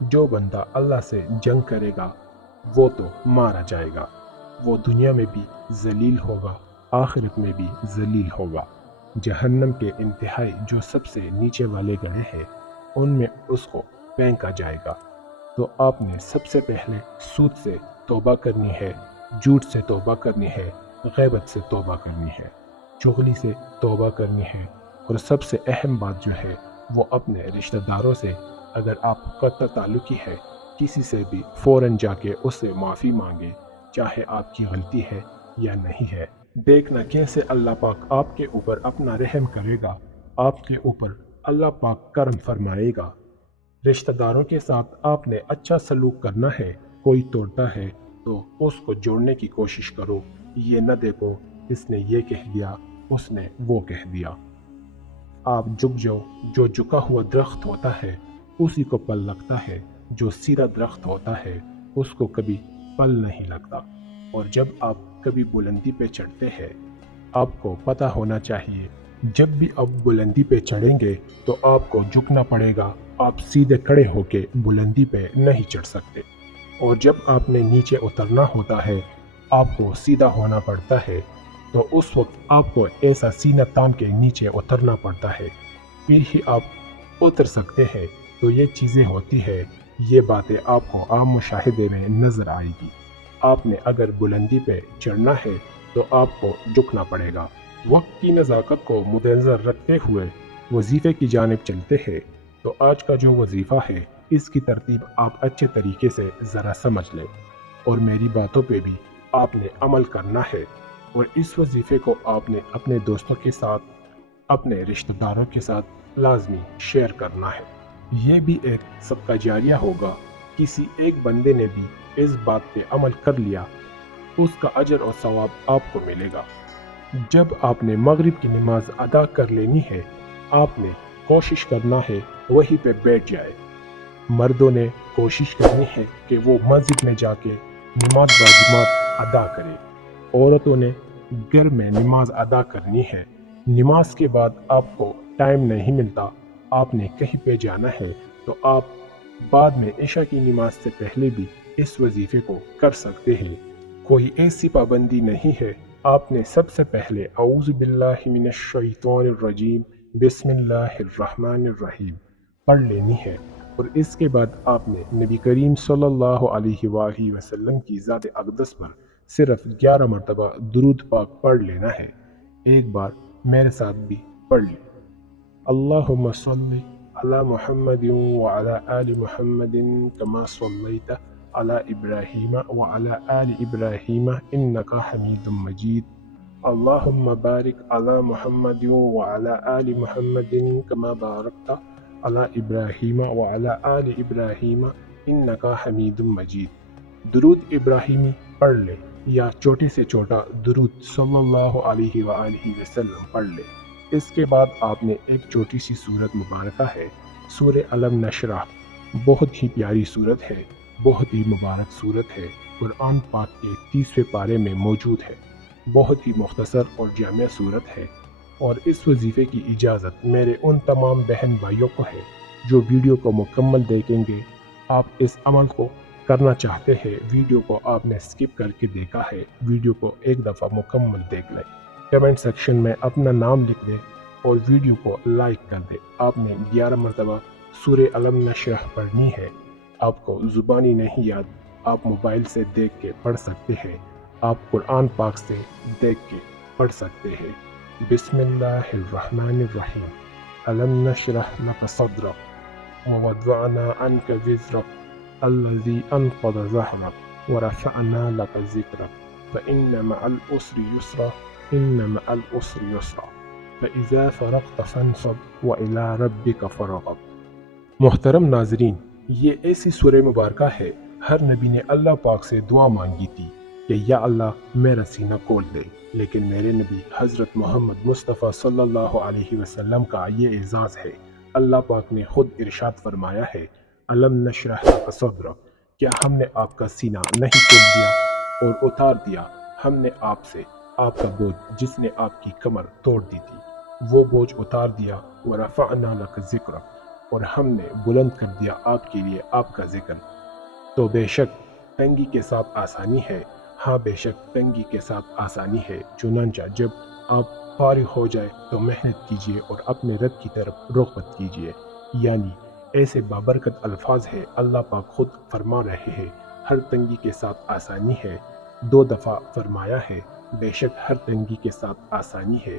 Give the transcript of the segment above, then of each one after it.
جو بندہ اللہ سے جنگ کرے گا وہ تو مارا جائے گا، وہ دنیا میں بھی ذلیل ہوگا، آخرت میں بھی ذلیل ہوگا۔ جہنم کے انتہائی جو سب سے نیچے والے گڑھے ہیں ان میں اس کو پھینکا جائے گا۔ تو آپ نے سب سے پہلے سود سے توبہ کرنی ہے، جھوٹ سے توبہ کرنی ہے، غیبت سے توبہ کرنی ہے، چغلی سے توبہ کرنی ہے، اور سب سے اہم بات جو ہے وہ اپنے رشتہ داروں سے اگر آپ قطع تعلقی ہے کسی سے بھی فوراً جا کے اس سے معافی مانگے، چاہے آپ کی غلطی ہے یا نہیں ہے۔ دیکھنا کیسے اللہ پاک آپ کے اوپر اپنا رحم کرے گا، آپ کے اوپر اللہ پاک کرم فرمائے گا۔ رشتہ داروں کے ساتھ آپ نے اچھا سلوک کرنا ہے، کوئی توڑتا ہے تو اس کو جوڑنے کی کوشش کرو، یہ نہ دیکھو اس نے یہ کہہ دیا اس نے وہ کہہ دیا۔ آپ جھک جاؤ، جو جھکا ہوا درخت ہوتا ہے اسی کو پل لگتا ہے، جو سیدھا درخت ہوتا ہے اس کو کبھی پل نہیں لگتا۔ اور جب آپ کبھی بلندی پہ چڑھتے ہیں آپ کو پتہ ہونا چاہیے جب بھی آپ بلندی پہ چڑھیں گے تو آپ کو جھکنا پڑے گا، آپ سیدھے کھڑے ہو کے بلندی پہ نہیں چڑھ سکتے۔ اور جب آپ نے نیچے اترنا ہوتا ہے آپ کو سیدھا ہونا پڑتا ہے، تو اس وقت آپ کو ایسا سینہ تان کے نیچے اترنا پڑتا ہے، پھر ہی آپ اتر سکتے ہیں۔ تو یہ چیزیں ہوتی ہے، یہ باتیں آپ کو عام مشاہدے میں نظر آئے گی۔ آپ نے اگر بلندی پہ چڑھنا ہے تو آپ کو جھکنا پڑے گا۔ وقت کی نزاکت کو مد نظر رکھتے ہوئے وظیفے کی جانب چلتے ہیں۔ تو آج کا جو وظیفہ ہے اس کی ترتیب آپ اچھے طریقے سے ذرا سمجھ لیں، اور میری باتوں پہ بھی آپ نے عمل کرنا ہے، اور اس وظیفے کو آپ نے اپنے دوستوں کے ساتھ اپنے رشتہ داروں کے ساتھ لازمی شیئر کرنا ہے۔ یہ بھی ایک صدقہ جاریہ ہوگا، کسی ایک بندے نے بھی اس بات پہ عمل کر لیا اس کا اجر اور ثواب آپ کو ملے گا۔ جب آپ نے مغرب کی نماز ادا کر لینی ہے آپ نے کوشش کرنا ہے وہیں پہ بیٹھ جائے۔ مردوں نے کوشش کرنی ہے کہ وہ مسجد میں جا کے نماز باجماعت ادا کرے، عورتوں نے گھر میں نماز ادا کرنی ہے۔ نماز کے بعد آپ کو ٹائم نہیں ملتا، آپ نے کہیں پہ جانا ہے تو آپ بعد میں عشاء کی نماز سے پہلے بھی اس وظیفے کو کر سکتے ہیں، کوئی ایسی پابندی نہیں ہے۔ آپ نے سب سے پہلے اعوذ باللہ من الشیطان الرجیم بسم اللہ الرحمن الرحیم پڑھ لینی ہے، اور اس کے بعد آپ نے نبی کریم صلی اللہ علیہ وآلہ وسلم کی ذات اقدس پر صرف 11 مرتبہ درود پاک پڑھ لینا ہے۔ ایک بار میرے ساتھ بھی پڑھ لیں۔ اللہم صلی علی محمد وعلی آل محمد کما صلیت علی ابراہیم وعلی آل ابراہیم انک حمید مجید۔ اللہم بارک علی محمد وعلی آل محمد کما بارکت علی ابراہیم وعلی آل ابراہیم انک حمید مجید۔ درود ابراہیمی پڑھ لے یا چھوٹے سے چھوٹا درود صلی اللہ علیہ وآلہ وسلم پڑھ لے۔ اس کے بعد آپ نے ایک چھوٹی سی سورت مبارکہ ہے سورہ علم نشرح، بہت ہی پیاری سورت ہے، بہت ہی مبارک سورت ہے، قرآن پاک کے 30ویں پارے میں موجود ہے، بہت ہی مختصر اور جامع سورت ہے۔ اور اس وظیفے کی اجازت میرے ان تمام بہن بھائیوں کو ہے جو ویڈیو کو مکمل دیکھیں گے۔ آپ اس عمل کو کرنا چاہتے ہیں، ویڈیو کو آپ نے سکپ کر کے دیکھا ہے، ویڈیو کو ایک دفعہ مکمل دیکھ لیں، کمنٹ سیکشن میں اپنا نام لکھ دیں اور ویڈیو کو لائک کر دیں۔ آپ نے 11 مرتبہ سورہ علم نشرح پڑھنی ہے، آپ کو زبانی نہیں یاد، آپ موبائل سے دیکھ کے پڑھ سکتے ہیں، آپ قرآن پاک سے دیکھ کے پڑھ سکتے ہیں۔ بسم اللہ الرحمن الرحیم علم نشرح لک صدرک ووضعنا عنک وزرک الذی انقض ظہرک ورفعنا لک ذکرک فإن مع العسر یسرا ان مع العسر یسرا فإذا فرغت فانصب وإلی ربک فرغب۔ محترم ناظرین، یہ ایسی سورہ مبارکہ ہے ہر نبی نے اللہ پاک سے دعا مانگی تھی کہ یا اللہ میرا سینہ کھول دے، لیکن میرے نبی حضرت محمد مصطفیٰ صلی اللہ علیہ وسلم کا یہ اعزاز ہے، اللہ پاک نے خود ارشاد فرمایا ہے علم نشرح لک صدرک، کیا ہم نے آپ کا سینہ نہیں کھول دیا اور اتار دیا؟ ہم نے آپ سے آپ کا بوجھ جس نے آپ کی کمر توڑ دی تھی وہ بوجھ اتار دیا، ورفعنا لک ذکرک، اور ہم نے بلند کر دیا آپ کے لیے آپ کا ذکر۔ تو بے شک تنگی کے ساتھ آسانی ہے، ہاں بے شک تنگی کے ساتھ آسانی ہے۔ چنانچہ جب آپ فارغ ہو جائے تو محنت کیجیے اور اپنے رب کی طرف رغبت کیجیے۔ یعنی ایسے بابرکت الفاظ ہے، اللہ پاک خود فرما رہے ہیں ہر تنگی کے ساتھ آسانی ہے، 2 دفعہ فرمایا ہے بے شک ہر تنگی کے ساتھ آسانی ہے۔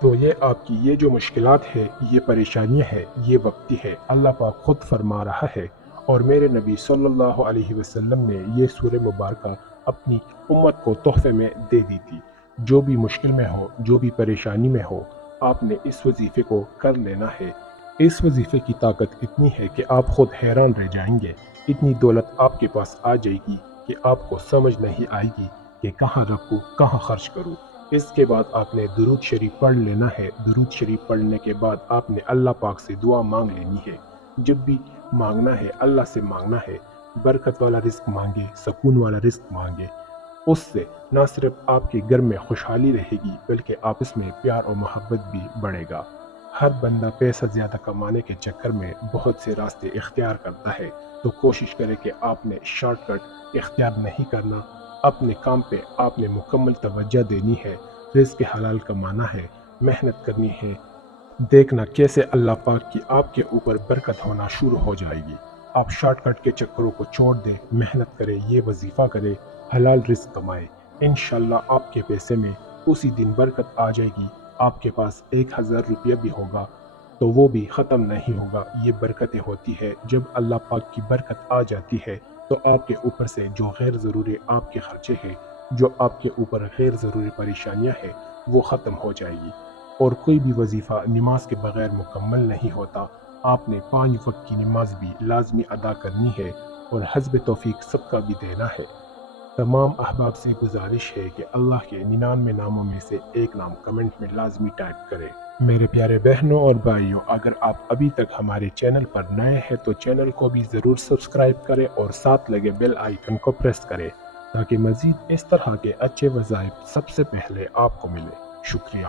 تو یہ آپ کی یہ جو مشکلات ہے، یہ پریشانیاں ہے، یہ وقتی ہے، اللہ پاک خود فرما رہا ہے۔ اور میرے نبی صلی اللہ علیہ وسلم نے یہ سورہ مبارکہ اپنی امت کو تحفے میں دے دی تھی۔ جو بھی مشکل میں ہو، جو بھی پریشانی میں ہو، آپ نے اس وظیفے کو کر لینا ہے۔ اس وظیفے کی طاقت اتنی ہے کہ آپ خود حیران رہ جائیں گے۔ اتنی دولت آپ کے پاس آ جائے گی کہ آپ کو سمجھ نہیں آئے گی کہ کہاں رکھوں، کہاں خرچ کروں۔ اس کے بعد آپ نے درود شریف پڑھ لینا ہے۔ درود شریف پڑھنے کے بعد آپ نے اللہ پاک سے دعا مانگ لینی ہے۔ جب بھی مانگنا ہے اللہ سے مانگنا ہے، برکت والا رزق مانگے، سکون والا رزق مانگے۔ اس سے نہ صرف آپ کے گھر میں خوشحالی رہے گی بلکہ آپس میں پیار اور محبت بھی بڑھے گا۔ ہر بندہ پیسہ زیادہ کمانے کے چکر میں بہت سے راستے اختیار کرتا ہے، تو کوشش کرے کہ آپ نے شارٹ کٹ اختیار نہیں کرنا۔ اپنے کام پہ آپ نے مکمل توجہ دینی ہے، رزق حلال کمانا ہے، محنت کرنی ہے، دیکھنا کیسے اللہ پاک کی آپ کے اوپر برکت ہونا شروع ہو جائے گی۔ آپ شارٹ کٹ کے چکروں کو چھوڑ دیں، محنت کریں، یہ وظیفہ کریں، حلال رزق کمائیں۔ انشاءاللہ آپ کے پیسے میں اسی دن برکت آ جائے گی۔ آپ کے پاس 1000 روپیہ بھی ہوگا تو وہ بھی ختم نہیں ہوگا۔ یہ برکتیں ہوتی ہے، جب اللہ پاک کی برکت آ جاتی ہے تو آپ کے اوپر سے جو غیر ضروری آپ کے خرچے ہیں، جو آپ کے اوپر غیر ضروری پریشانیاں ہیں، وہ ختم ہو جائے گی۔ اور کوئی بھی وظیفہ نماز کے بغیر مکمل نہیں ہوتا۔ آپ نے 5 وقت کی نماز بھی لازمی ادا کرنی ہے اور حسب توفیق سب کا بھی دینا ہے۔ تمام احباب سے گزارش ہے کہ اللہ کے 99 ناموں میں سے ایک نام کمنٹ میں لازمی ٹائپ کریں۔ میرے پیارے بہنوں اور بھائیوں، اگر آپ ابھی تک ہمارے چینل پر نئے ہیں تو چینل کو بھی ضرور سبسکرائب کریں اور ساتھ لگے بیل آئیکن کو پریس کریں تاکہ مزید اس طرح کے اچھے وظائف سب سے پہلے آپ کو ملے۔ شکریہ۔